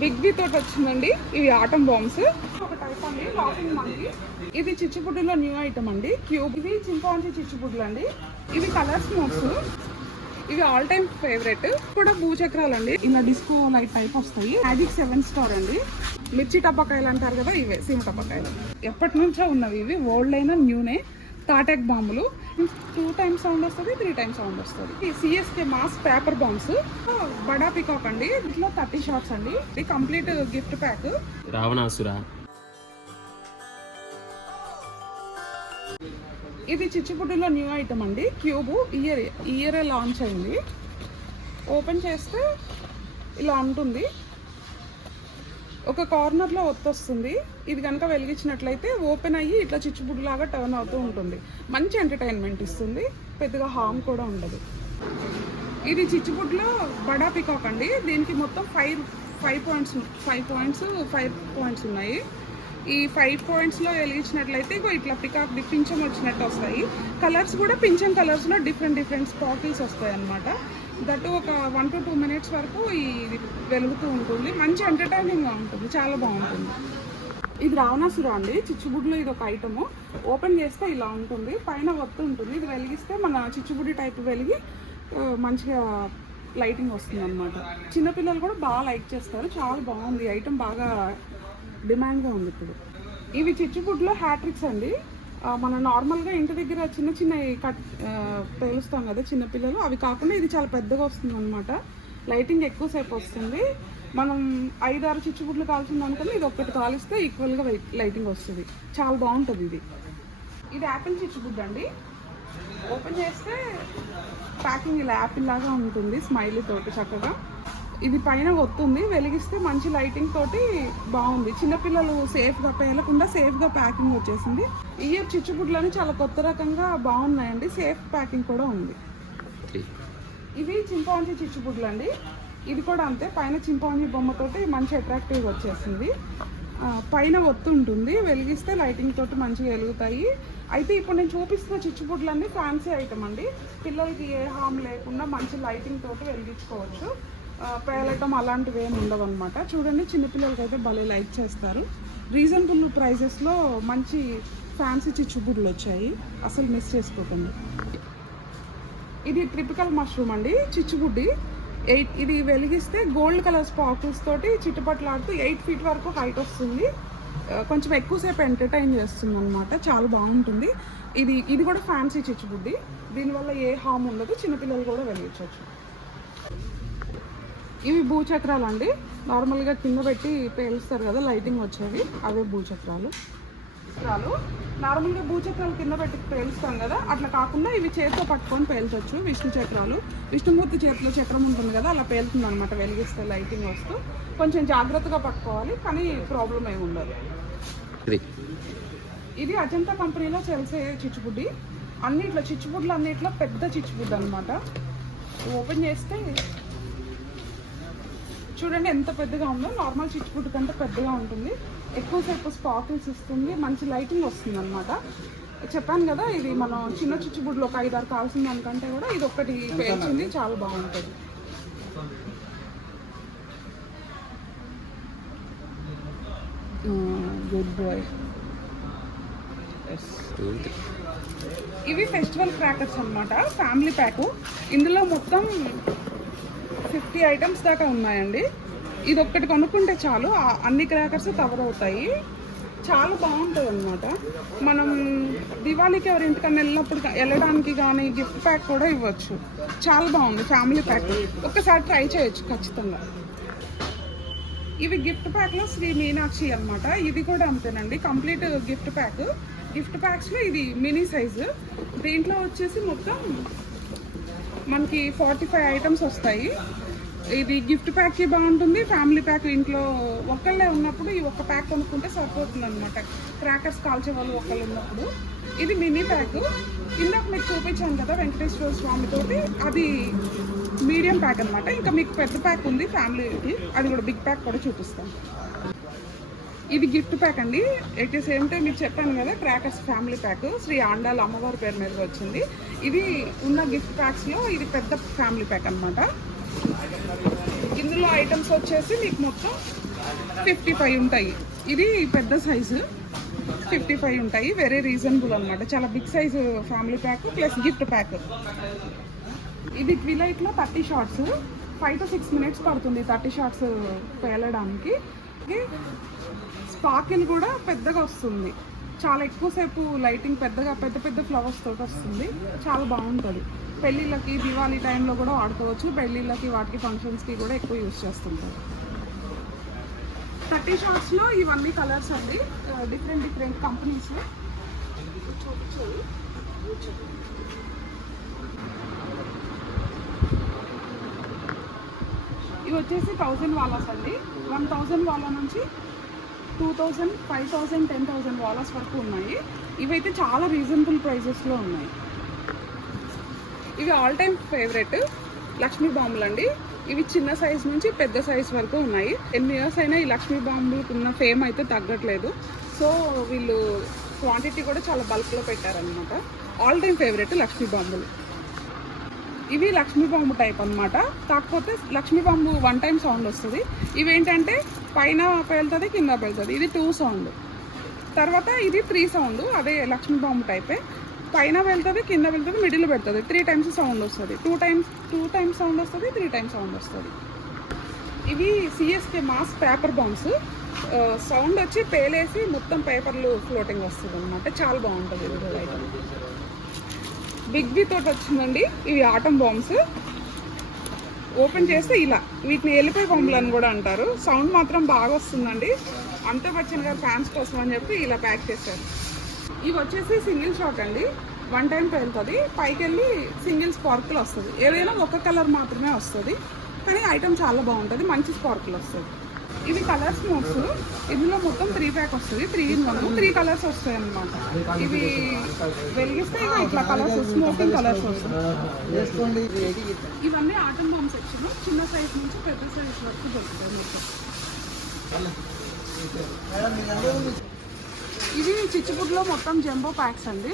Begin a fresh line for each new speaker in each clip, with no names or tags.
Big తోటి వచ్చిందండి. ఇవి ఆటం బాంబ్స్. ఒక టైప్ అండి లాఫింగ్ మంకీ. ఇది చిచ్చుపుడ్డులో న్యూ ఐటమ్ అండి. క్యూబ్. ఇవి చింపాంజీ చిచ్చుపుడ్లు అండి ఇవి కలర్ స్మోక్స్ ఇవి ఆల్ టైమ్ ఫేవరెట్ కూడా భూచక్రాలు అండి ఇలా డిస్కో లైట్ టైప్ వస్తాయి. మ్యాజిక్ సెవెన్ స్టార్ అండి. మిర్చి టపాకాయలు అంటారు కదా ఇవే సీమ టపాకాయలు. ఎప్పటి నుంచో ఉన్నవి ఇవి. ఓల్డ్ అయినా న్యూనే తాటాక్ బాంబులు. టూ టైమ్స్ సౌండ్ వస్తుంది త్రీ టైమ్స్ సౌండ్ వస్తుంది. సిఎస్కే మాస్ పేపర్ బాంబ్స్ బడా పికాక్ అండి. ఇట్లా థర్టీ షార్ట్స్ అండి. ఇది కంప్లీట్ గిఫ్ట్ ప్యాక్
రావణాసుర.
ఇది చిచ్చుపుడ్డులో న్యూ ఐటమ్ అండి. క్యూబ్ ఇయర్ ఇయరే లాంచ్ అయింది. ఓపెన్ చేస్తే ఇలా ఉంటుంది. ఒక కార్నర్లో వస్తుంది ఇది కనుక వెలిగించినట్లయితే ఓపెన్ అయ్యి ఇట్లా చిచ్చుబుడ్లాగా టర్న్ అవుతూ ఉంటుంది. మంచి ఎంటర్టైన్మెంట్ ఇస్తుంది. పెద్దగా హామ్ కూడా ఉండదు. ఇది చిచ్చుబుడ్లో బడా పికాక్ అండి. దీనికి మొత్తం five five points five points five points ఉన్నాయి. ఈ ఫైవ్ పాయింట్స్లో వెలిగించినట్లయితే ఇంకో ఇట్లా పికాక్ పింఛం వచ్చినట్టు వస్తాయి. కలర్స్ కూడా పింఛం కలర్స్లో డిఫరెంట్ డిఫరెంట్ స్పార్కిల్స్ వస్తాయి అన్నమాట దట్టు ఒక వన్ టు టూ మినిట్స్ వరకు ఇది వెలుగుతూ ఉంటుంది. మంచి ఎంటర్టైనింగ్గా ఉంటుంది. చాలా బాగుంటుంది. ఇది రావణాసుర అండి. చిచ్చుబుడిలో ఇది ఒక ఐటము ఓపెన్ చేస్తే ఇలా ఉంటుంది. పైన ఒత్తు ఉంటుంది. ఇది వెలిగిస్తే మన చిచ్చుబుడి టైప్ వెలిగి మంచిగా లైటింగ్ వస్తుంది అనమాట చిన్నపిల్లలు కూడా బాగా లైక్ చేస్తారు. చాలా బాగుంది. ఐటమ్ బాగా డిమాండ్గా ఉంది ఇప్పుడు. ఇవి చిచ్చుబుడ్లో హ్యాట్రిక్స్ అండి. మన నార్మల్గా ఇంటి దగ్గర చిన్న చిన్న కట్ పేలుస్తాం కదా చిన్నపిల్లలు అవి కాకుండా ఇది చాలా పెద్దగా వస్తుంది అనమాట లైటింగ్ ఎక్కువసేపు వస్తుంది. మనం ఐదు ఆరు చిచ్చుబుడ్లు కాల్చింది అనుకుని ఇది ఒక్కటి కాలిస్తే ఈక్వల్గా లైటింగ్ వస్తుంది. చాలా బాగుంటుంది ఇది. ఇది యాపిల్ చిచ్చుబుడ్డ అండి. ఓపెన్ చేస్తే ప్యాకింగ్ ఇలా యాపిల్ లాగా ఉంటుంది స్మైలీ తోటి చక్కగా. ఇది పైన వస్తుంది వెలిగిస్తే మంచి లైటింగ్ తోటి బాగుంది. చిన్నపిల్లలు సేఫ్గా పేలకుండా సేఫ్గా ప్యాకింగ్ వచ్చేసింది. ఇయర్ చిచ్చుబుడ్లని చాలా కొత్త రకంగా బాగున్నాయండి. సేఫ్ ప్యాకింగ్ కూడా ఉంది. ఇవి చింపాంజీ చిచ్చుబుడ్లు అండి ఇది కూడా అంతే. పైన చింపాంజీ బొమ్మతోటి మంచి అట్రాక్టివ్గా వచ్చేసింది. పైన ఒత్తు ఉంటుంది. వెలిగిస్తే లైటింగ్ తోటి మంచిగా వెలుగుతాయి. అయితే ఇప్పుడు నేను చూపిస్తున్న చిచ్చుబుడ్లు అన్నీ ఫ్యాన్సీ ఐటమ్ అండి. పిల్లలకి ఏ హామ్ లేకుండా మంచి లైటింగ్ తోటి వెలిగించుకోవచ్చు. పేలటం అలాంటివి ఏమి ఉండవు అనమాట చూడండి చిన్నపిల్లలకి అయితే భలే లైక్ చేస్తారు. రీజనబుల్ ప్రైజెస్లో మంచి ఫ్యాన్సీ చిచ్చుబుడ్లు వచ్చాయి. అసలు మిస్ చేసుకోకండి. ఇది ట్రిపికల్ మష్రూమ్ అండి చిచ్చుబుడ్డి. ఎయిట్ ఇది వెలిగిస్తే గోల్డ్ కలర్ స్పార్కిల్స్ తోటి చిట్టుపట్లాడుతూ ఎయిట్ ఫీట్ వరకు హైట్ వస్తుంది. కొంచెం ఎక్కువసేపు ఎంటర్టైన్ చేస్తుంది అనమాట చాలా బాగుంటుంది. ఇది ఇది కూడా ఫ్యాన్సీ చిచ్చుబుడ్డి. దీనివల్ల ఏ హామ్ ఉండదు. చిన్నపిల్లలు కూడా వెలిగించవచ్చు. ఇవి భూచక్రాలు అండి నార్మల్గా కింద పెట్టి పేలుస్తారు కదా లైటింగ్ వచ్చేవి. అవే భూచక్రాలు. చక్రాలు. నార్మల్గా భూచక్రాలు కింద పెట్టి పేలుస్తాం కదా అట్లా కాకుండా ఇవి చేతితో పట్టుకొని పేల్చొచ్చు విష్ణు చక్రాలు. విష్ణుమూర్తి చేతిలో చక్రం ఉంటుంది కదా అలా పేలుతుంది అనమాట వెలిగిస్తే లైటింగ్ వస్తూ. కొంచెం జాగ్రత్తగా పట్టుకోవాలి కానీ ప్రాబ్లం ఏమి ఉండదు. ఇది. అజంతా కంపెనీలో చేసే చిచ్చుబుడ్డి. అన్నిట్లో చిచ్చుబుడ్లు అన్నిట్లో పెద్ద చిచ్చుబుడ్డి అనమాట ఓపెన్ చేస్తే చూడండి ఎంత పెద్దగా ఉందో. నార్మల్ చిచ్చుబుడ్డు కంటే పెద్దగా ఉంటుంది. ఎక్కువసేపు స్పార్కిల్స్ ఇస్తుంది. మంచి లైటింగ్ వస్తుంది అనమాట చెప్పాను కదా ఇది మనం చిన్న చిచ్చుబుడ్లు ఒక ఐదారు కావాల్సిన దానికంటే కూడా ఇది ఒకటి పేర్చింది చాలా బాగుంటుంది. గుడ్ బాయ్ ఇవి ఫెస్టివల్ క్రాకర్స్ అన్నమాట ఫ్యామిలీ ప్యాక్ ఇందులో మొత్తం ఫిఫ్టీ ఐటమ్స్ దాకా ఉన్నాయండి. ఇది ఒక్కటి కొనుక్కుంటే చాలు. అన్ని క్రాకర్స్ కవర్ అవుతాయి. చాలా బాగుంటుంది అనమాట మనం దివాళీకి ఎవరి ఇంటికన్నా వెళ్ళినప్పుడు వెళ్ళడానికి కానీ గిఫ్ట్ ప్యాక్ కూడా ఇవ్వచ్చు. చాలా బాగుంది ఫ్యామిలీ ప్యాక్ ఒక్కసారి ట్రై చేయొచ్చు ఖచ్చితంగా. ఇవి గిఫ్ట్ ప్యాక్లో శ్రీ మీనాక్షి అన్నమాట. ఇది కూడా అంతేనండి. కంప్లీట్ గిఫ్ట్ ప్యాక్ గిఫ్ట్ ప్యాక్స్లో ఇది మినీ సైజు దీంట్లో వచ్చేసి మొత్తం మనకి ఫార్టీ ఫైవ్ ఐటమ్స్ వస్తాయి. ఇది గిఫ్ట్ ప్యాక్కి బాగుంటుంది. ఫ్యామిలీ ప్యాక్ ఇంట్లో ఒక్కళ్ళే ఉన్నప్పుడు ఈ ఒక్క ప్యాక్ కొనుక్కుంటే సరిపోతుంది అనమాట క్రాకర్స్ కాల్చే వాళ్ళు ఒక్కళ్ళు ఉన్నప్పుడు. ఇది మినీ ప్యాక్. ఇందాక మీకు చూపించాను కదా వెంకటేశ్వర స్వామితోటి. అది మీడియం ప్యాక్ అనమాట ఇంకా మీకు పెద్ద ప్యాక్ ఉంది ఫ్యామిలీకి అది కూడా బిగ్ ప్యాక్ కూడా చూపిస్తాను. ఇది గిఫ్ట్ ప్యాక్ అండి. ఎట్ ది సేమ్ టైం మీకు చెప్పాను కదా క్రాకర్స్ ఫ్యామిలీ ప్యాక్. శ్రీ ఆండాల అమ్మవారి పేరు మీద వచ్చింది. ఇది ఉన్న గిఫ్ట్ ప్యాక్స్లో ఇది పెద్ద ఫ్యామిలీ ప్యాక్ అనమాట ఇందులో ఐటమ్స్ వచ్చేసి మీకు మొత్తం ఫిఫ్టీ ఫైవ్ ఉంటాయి. ఇది పెద్ద సైజు ఫిఫ్టీ ఫైవ్ ఉంటాయి. వెరీ రీజనబుల్ అనమాట చాలా big size family pack plus gift pack ఇది విలైట్లో thirty shots five to six minutes పడుతుంది థర్టీ షార్ట్స్ పేలడానికి. స్పాకిల్ కూడా పెద్దగా వస్తుంది. చాలా ఎక్కువసేపు లైటింగ్ పెద్దగా పెద్ద పెద్ద ఫ్లవర్స్ తోటి వస్తుంది. చాలా బాగుంటుంది. పెళ్ళిళ్ళకి దివాళీ టైంలో కూడా వాడుకోవచ్చు. పెళ్ళిళ్ళకి వాటికి ఫంక్షన్స్కి కూడా ఎక్కువ యూస్ చేస్తుంటారు. థర్టీ షార్ట్స్లో ఇవన్నీ కలర్స్ అండి. డిఫరెంట్ డిఫరెంట్ కంపెనీస్ ఇవి వచ్చేసి థౌజండ్ వాలాస్ అండి. వన్ థౌజండ్ వాలా నుంచి two thousand five thousand ten thousand వాలాస్ వరకు ఉన్నాయి. ఇవైతే చాలా రీజనబుల్ ప్రైజెస్లో ఉన్నాయి. ఇవి ఆల్ టైమ్ ఫేవరెట్ లక్ష్మీ బాంబులు అండి. ఇవి చిన్న సైజ్ నుంచి పెద్ద సైజ్ వరకు ఉన్నాయి. ఎన్ని ఇయర్స్ అయినా ఈ లక్ష్మీ బాంబులకు ఉన్న ఫేమ్ అయితే తగ్గట్లేదు. సో వీళ్ళు క్వాంటిటీ కూడా చాలా బల్క్లో పెట్టారనమాట ఆల్ టైమ్ ఫేవరెట్ లక్ష్మీ బాంబులు. ఇవి లక్ష్మీ బాంబు టైప్ అనమాట కాకపోతే Lakshmi bomb one time sound వస్తుంది. ఇవేంటంటే పైన పేలుతుంది కింద పేలుతుంది. ఇది టూ సౌండ్ తర్వాత ఇది త్రీ సౌండ్ అదే లక్ష్మీ బాంబు టైపే పైన వెళ్తుంది కింద వెళ్తుంది మిడిల్ పెడుతుంది. త్రీ టైమ్స్ సౌండ్ వస్తుంది. Two times two times sound వస్తుంది త్రీ టైమ్స్ సౌండ్ వస్తుంది. ఇవి CSK mass paper bombs sound వచ్చి పేలేసి మొత్తం పేపర్లు ఫ్లోటింగ్ వస్తుంది అనమాట చాలా బాగుంటుంది. బిగ్ బి తోటి వచ్చిందండి. ఇవి ఆటం బాంబ్స్ ఓపెన్ చేస్తే ఇలా. వీటిని ఎలిపై బొమ్మలు అని కూడా అంటారు. సౌండ్ మాత్రం బాగా వస్తుందండి. అమితాబ్ బచ్చన్ గారు ఫ్యాన్స్ కోసం అని చెప్పి ఇలా ప్యాక్ చేశారు. ఇవి వచ్చేసి సింగిల్ షాట్ అండి. వన్ టైం వెళ్తుంది పైకి వెళ్ళి సింగిల్ స్పార్కులు వస్తుంది. ఏదైనా ఒక కలర్ మాత్రమే వస్తుంది. కానీ ఐటమ్ చాలా బాగుంటుంది. మంచి స్పార్కులు వస్తుంది. ఇవి కలర్స్ నోట్స్. ఇందులో మొత్తం త్రీ ప్యాక్ వస్తుంది. Three in one three colours వస్తాయి అన్నమాట ఇవి వెలిగిస్తే ఇక ఇట్లా కలర్స్ స్మోకింగ్ కలర్స్ వస్తాయి. ఇవన్నీ ఆటం బాంబ్ సెక్షన్ చిన్న సైజ్ నుంచి పెద్ద సైజ్ వరకు దొరుకుతాయి మీకు. ఇవి చిచ్చుబుడ్లో మొత్తం జంబో ప్యాక్స్ అండి.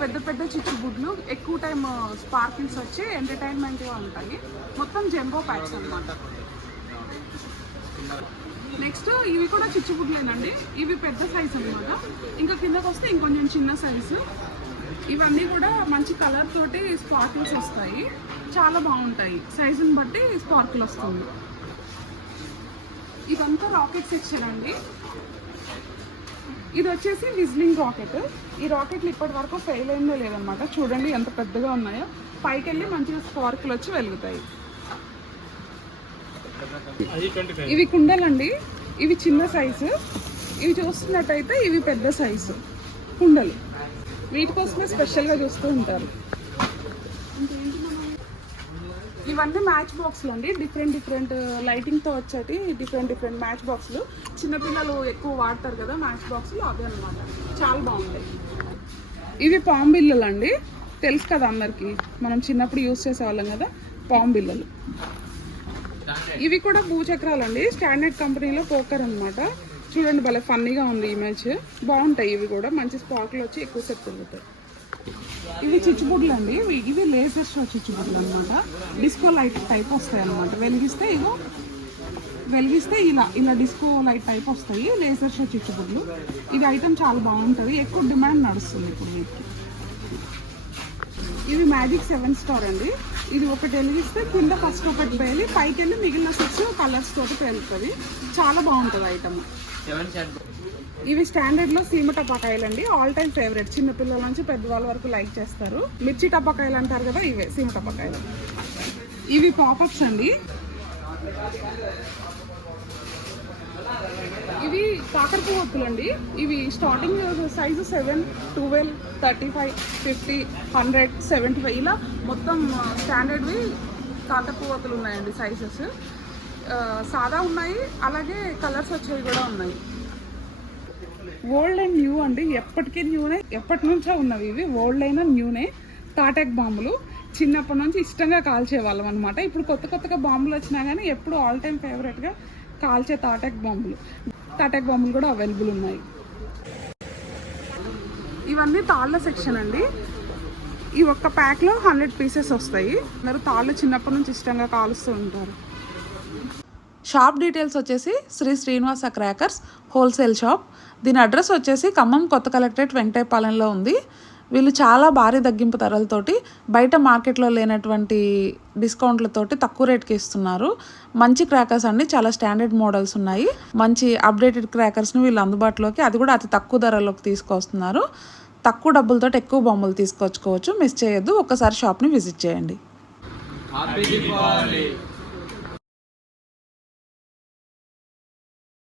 పెద్ద పెద్ద చిచ్చుబుడ్లు. ఎక్కువ టైం స్పార్కిల్స్ వచ్చి ఎంటర్టైన్మెంట్గా ఉంటాయి. మొత్తం జంబో ప్యాక్స్ అన్నమాట. నెక్స్ట్ ఇవి కూడా చిచ్చుబుడ్లేనండి. ఇవి పెద్ద సైజ్ అన్నమాట. ఇంకా కిందకు వస్తే ఇంకొంచెం చిన్న సైజు ఇవన్నీ కూడా మంచి కలర్ తోటి స్పార్కిల్స్ వస్తాయి. చాలా బాగుంటాయి. సైజుని బట్టి స్పార్కిల్ వస్తుంది. ఇదంతా రాకెట్ సెక్షన్ అండి. ఇది వచ్చేసి విజ్లింగ్ రాకెట్ ఈ రాకెట్లు ఇప్పటి వరకు ఫెయిల్ అయిందో లేదనమాట చూడండి ఎంత పెద్దగా ఉన్నాయో. పైకి వెళ్ళి మంచిగా స్పార్కులు వచ్చి వెలుగుతాయి. ఇవి కుండలండి. ఇవి చిన్న సైజు. ఇవి చూస్తున్నట్టయితే ఇవి పెద్ద సైజు కుండలు. వీటి కోసమే స్పెషల్గా చూస్తూ ఉంటారు. ఇవన్నీ మ్యాచ్ బాక్స్లు అండి. డిఫరెంట్ డిఫరెంట్ లైటింగ్తో వచ్చేటి డిఫరెంట్ డిఫరెంట్ మ్యాచ్ బాక్స్లు. చిన్నపిల్లలు ఎక్కువ వాడతారు కదా మ్యాచ్ బాక్స్లు అవే అనమాట చాలా బాగుంటాయి. ఇవి పామ్ బిల్లలు అండి తెలుసు కదా అందరికి. మనం చిన్నప్పుడు యూస్ చేసేవాళ్ళం కదా పామ్ బిల్లలు ఇవి కూడా భూచక్రాలు అండి స్టాండర్డ్ కంపెనీలో పోకర్ అనమాట చూడండి భలే ఫన్నీగా ఉంది ఇమేజ్ బాగుంటాయి ఇవి కూడా. మంచి స్పార్క్లు వచ్చి ఎక్కువసేపు తిరుగుతాయి. ఇవి చిచ్చుబుడ్లు అండి ఇవి ఇవి లేజర్ షో చిచ్చుబుడ్లు అనమాట డిస్కో లైట్ టైప్ వస్తాయి అనమాట వెలిగిస్తే ఇగో వెలిగిస్తే ఇలా ఇలా డిస్కో లైట్ టైప్ వస్తాయి. లేజర్ షో చిచ్చుబుడ్లు. ఇది ఐటమ్ చాలా బాగుంటుంది. ఎక్కువ డిమాండ్ నడుస్తుంది ఇప్పుడు వీటికి ఇవి మ్యాజిక్ సెవెన్ స్టార్ అండి. ఇది ఒకటి వెలిగిస్తే కింద ఫస్ట్ ఒకటి పేలి పైకి వెళ్ళి మిగిలిన సిక్స్ కలర్స్ తోటి పేలుతుంది. చాలా బాగుంటుంది ఐటమ్ ఇవి స్టాండర్డ్లో సీమ టపాకాయలు అండి. ఆల్ టైమ్ ఫేవరెట్ చిన్న పిల్లల నుంచి పెద్దవాళ్ళ వరకు లైక్ చేస్తారు. మిర్చి టపాకాయలు అంటారు కదా ఇవే సీమ టపాకాయలు. ఇవి పాపప్స్ అండి. ఇవి కాకరపు ఒత్తులు అండి ఇవి starting size seven twelve thirty five fifty hundred seventy five ఇలా మొత్తం స్టాండర్డ్వి కాకరపు ఒత్తులు ఉన్నాయండి సైజెస్ సాదా ఉన్నాయి అలాగే కలర్స్ వచ్చేవి కూడా ఉన్నాయి. ఓల్డ్ అండ్ న్యూ అండి. ఎప్పటికీ న్యూనే ఎప్పటి నుంచో ఉన్నవి ఇవి. ఓల్డ్ అయినా న్యూనే తాటాక్ బాంబులు. చిన్నప్పటి నుంచి ఇష్టంగా కాల్చేవాళ్ళం అనమాట ఇప్పుడు కొత్త కొత్తగా బాంబులు వచ్చినా కానీ ఎప్పుడు ఆల్ టైమ్ ఫేవరెట్గా కాల్చే తాటాక్ బాంబులు. తాటాక్ బాంబులు కూడా అవైలబుల్ ఉన్నాయి. ఇవన్నీ తాళ్ళ సెక్షన్ అండి. ఈ ఒక్క ప్యాక్లో హండ్రెడ్ పీసెస్ వస్తాయి. అందరూ తాళ్ళు చిన్నప్పటి నుంచి ఇష్టంగా కాలుస్తూ ఉంటారు. షాప్ డీటెయిల్స్ వచ్చేసి Shri Srinivasa crackers wholesale shop దీని అడ్రస్ వచ్చేసి ఖమ్మం కొత్త కలెక్టరేట్ వెంకటేపాలెంలో ఉంది. వీళ్ళు చాలా భారీ తగ్గింపు ధరలతోటి బయట మార్కెట్లో లేనటువంటి డిస్కౌంట్లతోటి తక్కువ రేట్కి ఇస్తున్నారు. మంచి క్రాకర్స్ అన్ని చాలా స్టాండర్డ్ మోడల్స్ ఉన్నాయి. మంచి అప్డేటెడ్ క్రాకర్స్ని వీళ్ళు అందుబాటులోకి అది కూడా అతి తక్కువ ధరలోకి తీసుకొస్తున్నారు. తక్కువ డబ్బులతో ఎక్కువ బొమ్మలు తీసుకొచ్చుకోవచ్చు. మిస్ చేయొద్దు. ఒకసారి షాప్ని విజిట్ చేయండి.